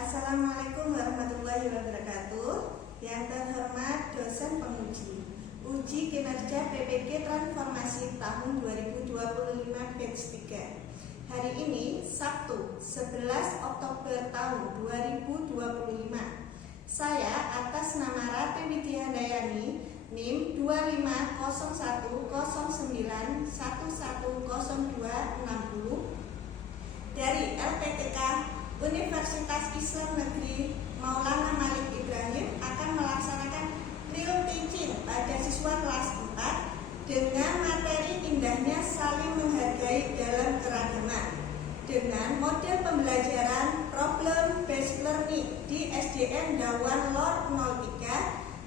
Assalamualaikum warahmatullahi wabarakatuh. Yang terhormat dosen penguji Uji Kinerja PPG Transformasi tahun 2025 batch 3. Hari ini Sabtu 11 Oktober tahun 2025. Saya atas nama Rati Widyandayani NIM 250109110260 dari LPTK Universitas Islam Negeri Maulana Malik Ibrahim akan melaksanakan real teaching pada siswa kelas 4 dengan materi indahnya saling menghargai dalam keragaman dengan model pembelajaran problem based learning di SDN Dawan Lor 03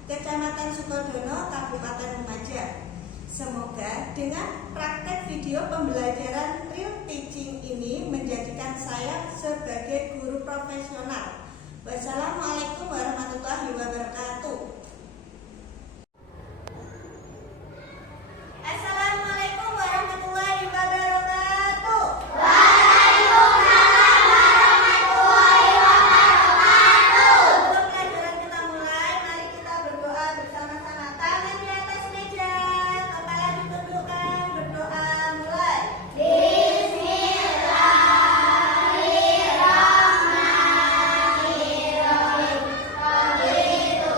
Kecamatan Sukodono, Kabupaten Lumajang. Semoga dengan praktek video pembelajaran real teaching ini menjadikan saya sebagai guru profesional. Wassalamualaikum warahmatullahi wabarakatuh. Assalamualaikum warahmatullahi wabarakatuh. Waalaikumsalam warahmatullahi wabarakatuh. Sebelum pelajaran kita mulai, mari kita berdoa bersama-sama. Tangan di atas meja, kepala ditundukkan, berdoa mulai. Bismillahirrahmanirrahim. Raditu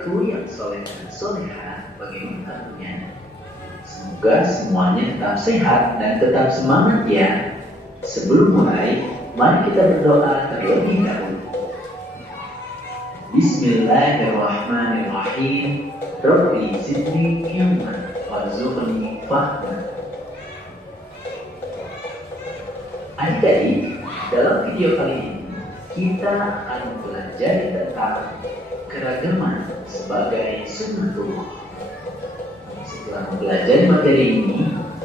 adek-adekku yang soleh dan soleha, bagaimana kabarnya? Semoga semuanya tetap sehat dan tetap semangat ya. Sebelum mulai, mari kita berdoa terlebih dahulu. Bismillahirrahmanirrahim. Rabbi zidni ilman warzuqni fahman. Adik-adik, dalam video kali ini kita akan belajar tentang keragaman sebagai sunnatullah. Setelah mempelajari materi ini,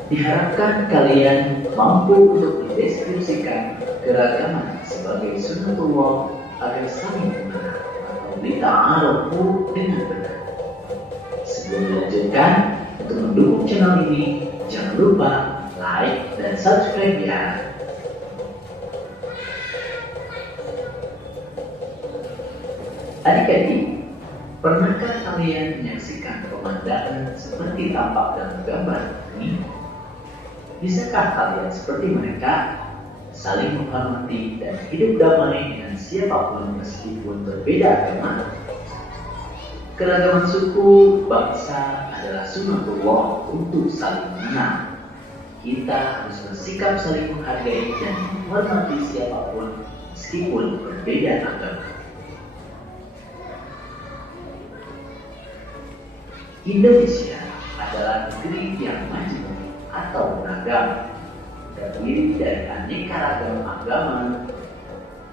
diharapkan kalian mampu untuk mendeskripsikan keragaman sebagai sunnatullah agar saling mengenal atau dita'arufu dengan benar. Sebelum dilanjutkan, untuk mendukung channel ini, jangan lupa like dan subscribe ya. Adik-adik, pernahkah kalian menyaksikan pemandangan seperti tampak dalam gambar ini? Bisakah kalian seperti mereka, saling menghormati dan hidup damai dengan siapapun meskipun berbeda agama? Keragaman suku, bangsa adalah sunnatullah untuk saling mengenal. Kita harus bersikap saling menghargai dan menghormati siapapun meskipun berbeda agama. Indonesia adalah negeri yang majmuk atau beragam, terdiri dari aneka ragam agama,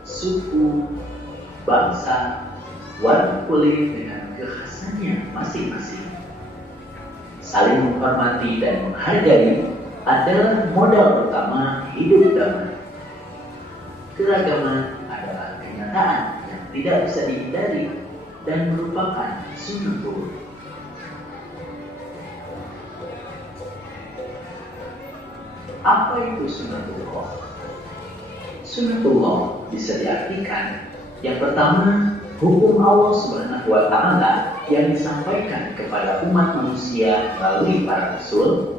suku, bangsa, warna kulit dengan kekhasannya masing-masing. Saling menghormati dan menghargai adalah modal utama hidup damai. Keragaman adalah kenyataan yang tidak bisa dihindari dan merupakan sunnatullah. Apa itu sunnatullah? Sunnatullah bisa diartikan yang pertama, hukum Allah Subhanahu wa Ta'ala yang disampaikan kepada umat manusia melalui para rasul.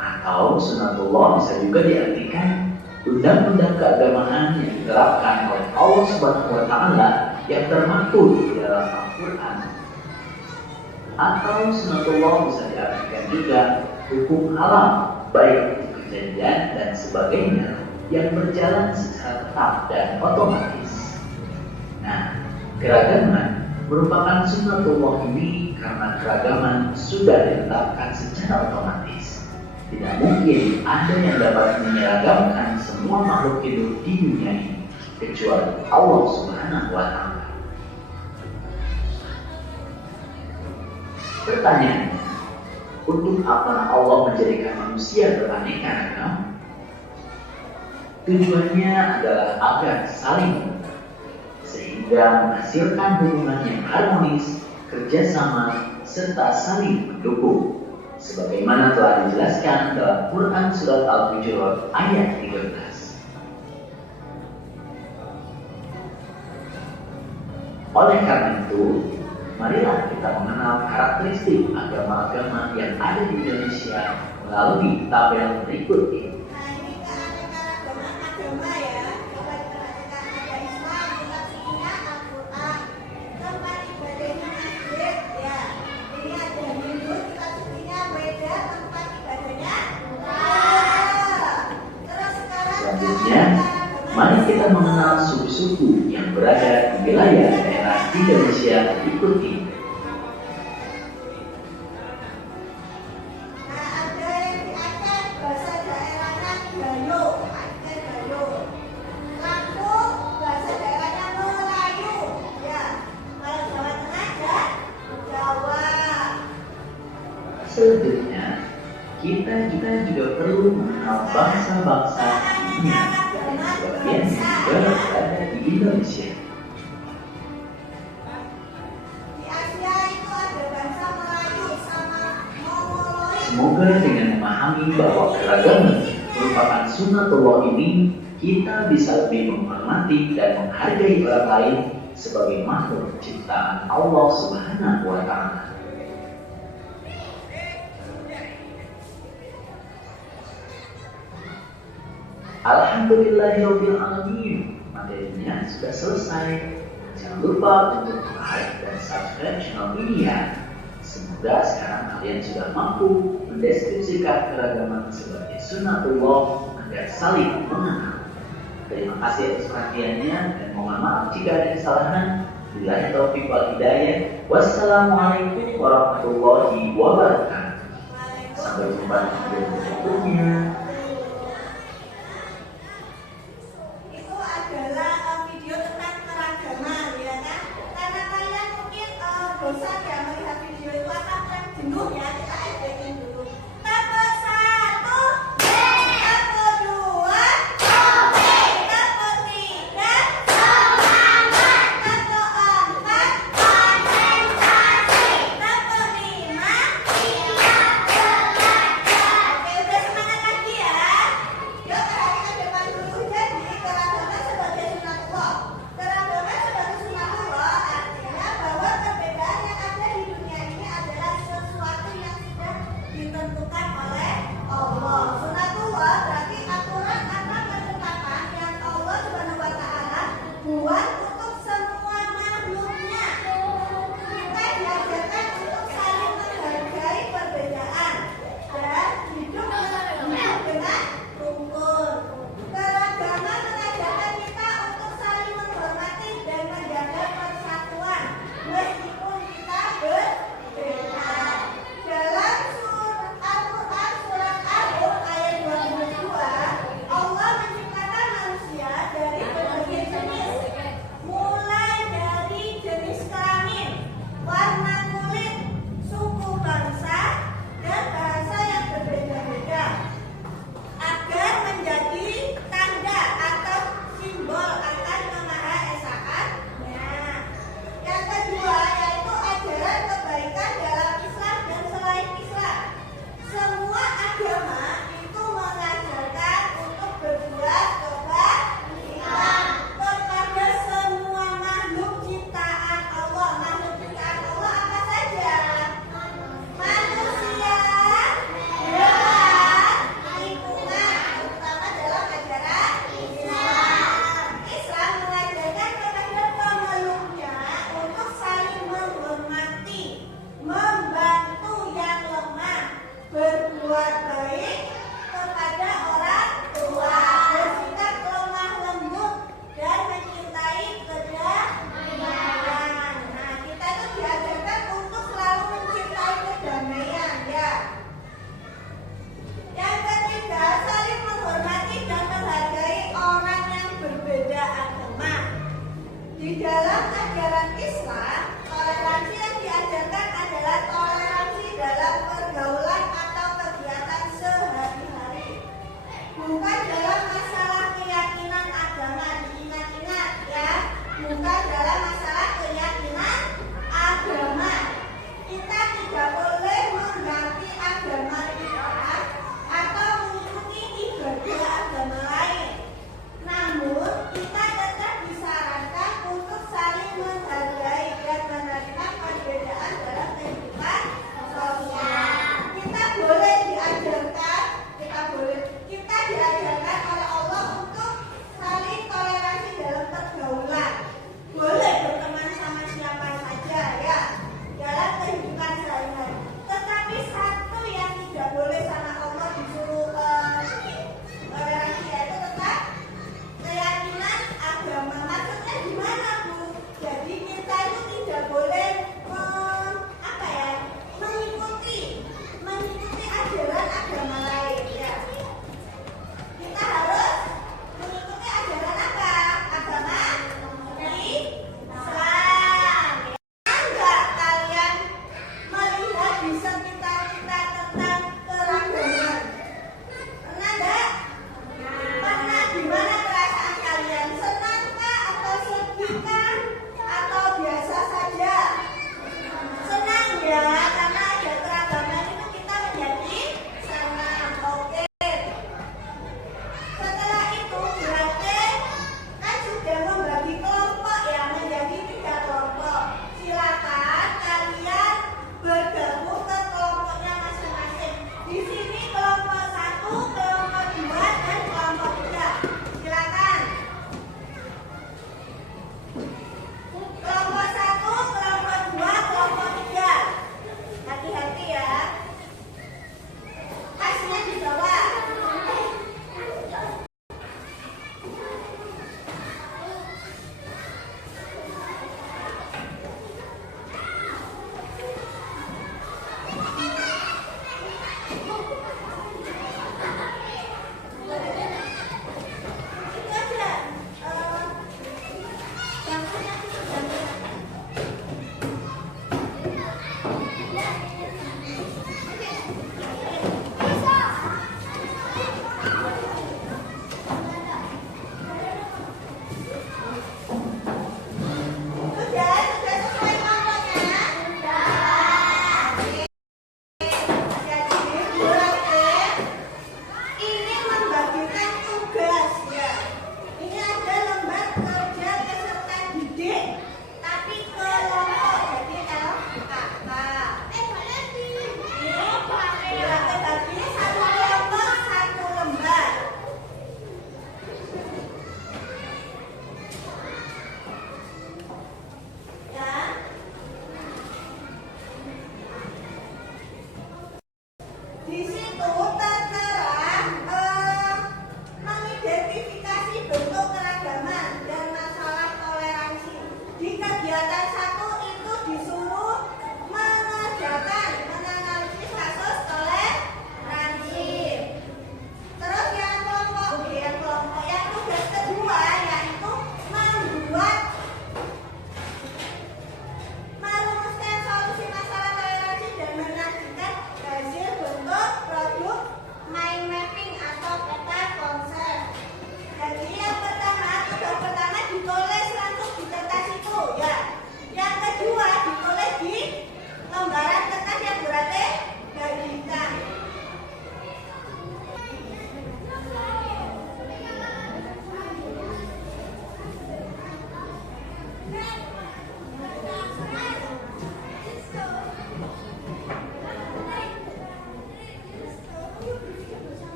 Atau sunnatullah bisa juga diartikan undang-undang keagamaan yang diterapkan oleh Allah Subhanahu wa Ta'ala yang termaktub di dalam Al-Quran. Atau sunnatullah bisa diartikan juga hukum alam, baik itu kejadian dan sebagainya yang berjalan secara tetap dan otomatis. Nah, keragaman merupakan sunnatullah ini karena keragaman sudah ditetapkan secara otomatis. Tidak mungkin ada yang dapat menyeragamkan semua makhluk hidup di dunia ini kecuali Allah Subhanahu wa Ta'ala. Pertanyaannya, untuk apa Allah menjadikan manusia beraneka ragam? Tujuannya adalah agar saling sehingga menghasilkan hubungan yang harmonis, kerjasama, serta saling mendukung. Sebagaimana telah dijelaskan dalam Quran Surat Al-Hujurat ayat 13. Oleh karena itu, marilah kita mengenal karakteristik agama-agama yang ada di Indonesia melalui tabel berikut ini. Nah, ini keanekaragaman agama ya. Coba diperhatikan, ada Islam, kitab sucinya Al-Quran, tempat ibadahnya masjid ya. Ini ada Hindu, kitab sucinya Weda, tempat ibadahnya Terus sekarang Selanjutnya, mari kita mengenal suku-suku yang berada di wilayah daerah Indonesia berikut ini. ada yang di Aceh, bahasa daerahnya Gayo, Aceh Gayo. Lampung, bahasa daerahnya Melayu ya. Kalau Jawa Tengah ada Jawa. Selanjutnya, kita juga perlu mengenal bangsa-bangsa dunia yang sebagian juga berada di Indonesia. Di Asia itu ada bangsa Melayu sama Mongoloid. Semoga dengan memahami bahwa keragaman merupakan sunnatullah ini, kita bisa lebih menghormati dan menghargai orang lain sebagai makhluk ciptaan Allah Subhanahu wa Ta'ala. Alhamdulillahirobbilalamin, materinya sudah selesai. Jangan lupa untuk like dan subscribe channel ini ya. Semoga sekarang kalian sudah mampu mendeskripsikan keragaman sebagai sunnatullah agar saling mengenal. Terima kasih atas perhatiannya dan mohon maaf jika ada kesalahan. Billahi taufiq wal hidayah. Wassalamualaikum warahmatullahi wabarakatuh. Sampai jumpa di video berikutnya. Itu adalah video tentang keragaman, ya kan? Karena kalian mungkin bosan ya melihat video itu atau jenuh ya, kita editin dulu. Tape 1, tape 2, tape 3, tape 4, konsentrasi, tape 5. Oke, udah semangat lagi ya. Yuk perhatikan depan dulu. Jadi keragaman sebagai sunnatullah. Keragaman sebagai sunnatullah artinya bahwa perbedaan yang ada di dunia ini adalah sesuatu yang sudah ditentukan oleh Allah. Sunnatullah berarti aturan atau ketetapan yang Allah Subhanahu wa taala buat untuk semua makhluknya. Kita diajarkan untuk saling menghargai perbedaan dan hidup dengan rukun. Keragaman mengajarkan kita untuk saling menghormati dan menjaga persatuan meskipun kita berbeda. Dalam surat Al-Quran surat Al-Rum ayat 22, Allah menciptakan manusia dari berbagai jenis, mulai dari jenis kelamin, warna kulit, suku bangsa, dan bahasa yang berbeda-beda, agar menjadi tanda atau simbol akan kemahaesaannya. Yang kedua yaitu ajaran kebaikan dalam Islam dan selain Islam. Semua agama itu mengajarkan untuk berbuat kebaikan kepada semua makhluk ciptaan Allah. Makhluk ciptaan Allah apa saja? Manusia, hewan, lingkungan, terutama dalam ajaran Islam. Islam mengajarkan kepada pemeluknya untuk saling menghormati, membantu yang lemah, berbuat baik kepada orang tua, bersikap lemah lembut, dan mencintai kedamaian. Nah, kita itu diajarkan untuk selalu mencintai kedamaian ya. Yang ketiga, saling menghormati dan menghargai orang yang berbeda agama. Di dalam ajaran Islam, toleransi yang diajarkan adalah toleransi dalam pergaulan atau kegiatan sehari-hari. Bukan dalam masalah keyakinan agama, diingat-ingat ya. Bukan dalam masalah keyakinan agama. Kita tidak boleh mengganti agama kita atau mengikuti ibadah agama lain. Namun, kita tetap disarankan untuk saling menghargai dan menerima perbedaan dalam kehidupan sosial. Kita diajarkan oleh Allah untuk saling toleransi dalam pergaulan. Boleh berteman sama siapa saja ya dalam kehidupan sehari-hari. Tetapi satu yang tidak boleh sama Allah disuruh toleransi yaitu tetap keyakinan agama. Maksudnya gimana Bu? Jadi kita itu tidak boleh mengikuti ajaran agama lain ya. Kita harus mengikuti ajaran apa? Agama Islam. Enggak kalian melihat di sekitar kita tentang keragaman? Pernah enggak? Pernah. Gimana perasaan kalian? Senangkah atau sedihkah atau biasa saja? Senang ya, karena ada keragaman itu kita menjadi senang. Oke. Setelah itu berarti kan sudah membagi kelompok ya, menjadi 3 kelompok. Silakan kalian bergabung ke kelompoknya masing-masing. Di sini kelompok 1, kelompok 2, dan kelompok 3. Silakan.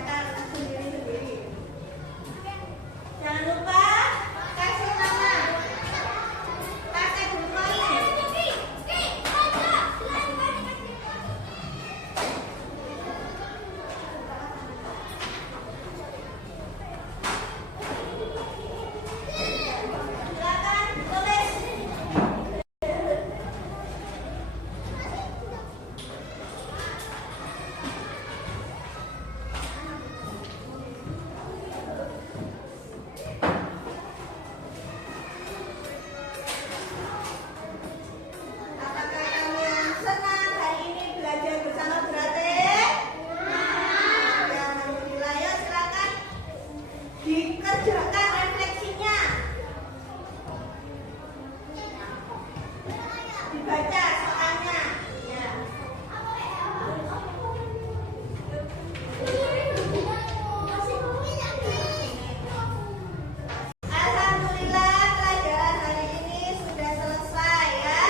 baca sendiri-sendiri. Jangan lupa kasih nama, pakai buku ini. Silakan tulis. Apakah kalian senang hari ini belajar bersama Beratik? Ya, alhamdulillah. Ya, silakan dikerjakan refleksinya. Dibaca soalnya. Ya. Alhamdulillah pelajaran hari ini sudah selesai ya.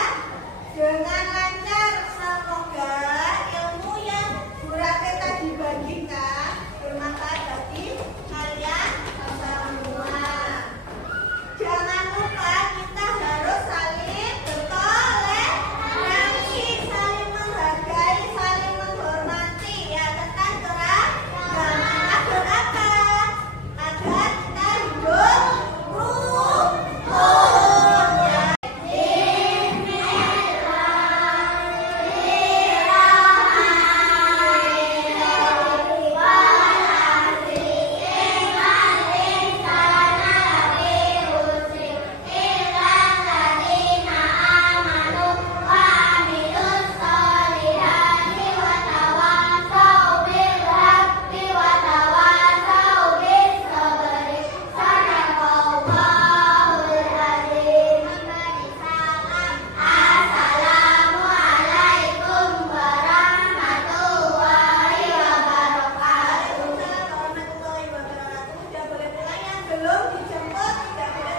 Dengan lancar, semoga ilmu yang Bu Rate tadi bagikan bermanfaat bagi kalian semua. Jangan lupa kita harus saling bertoleransi, saling menghargai, saling menghormati ya, tentang keragaman. Agar apa? Agar kita hidup rukun ya. Assalamualaikum warahmatullahi wabarakatuh. Waalaikumsalam warahmatullahi wabarakatuh. Sudah boleh pulang, yang belum dijemput tidak boleh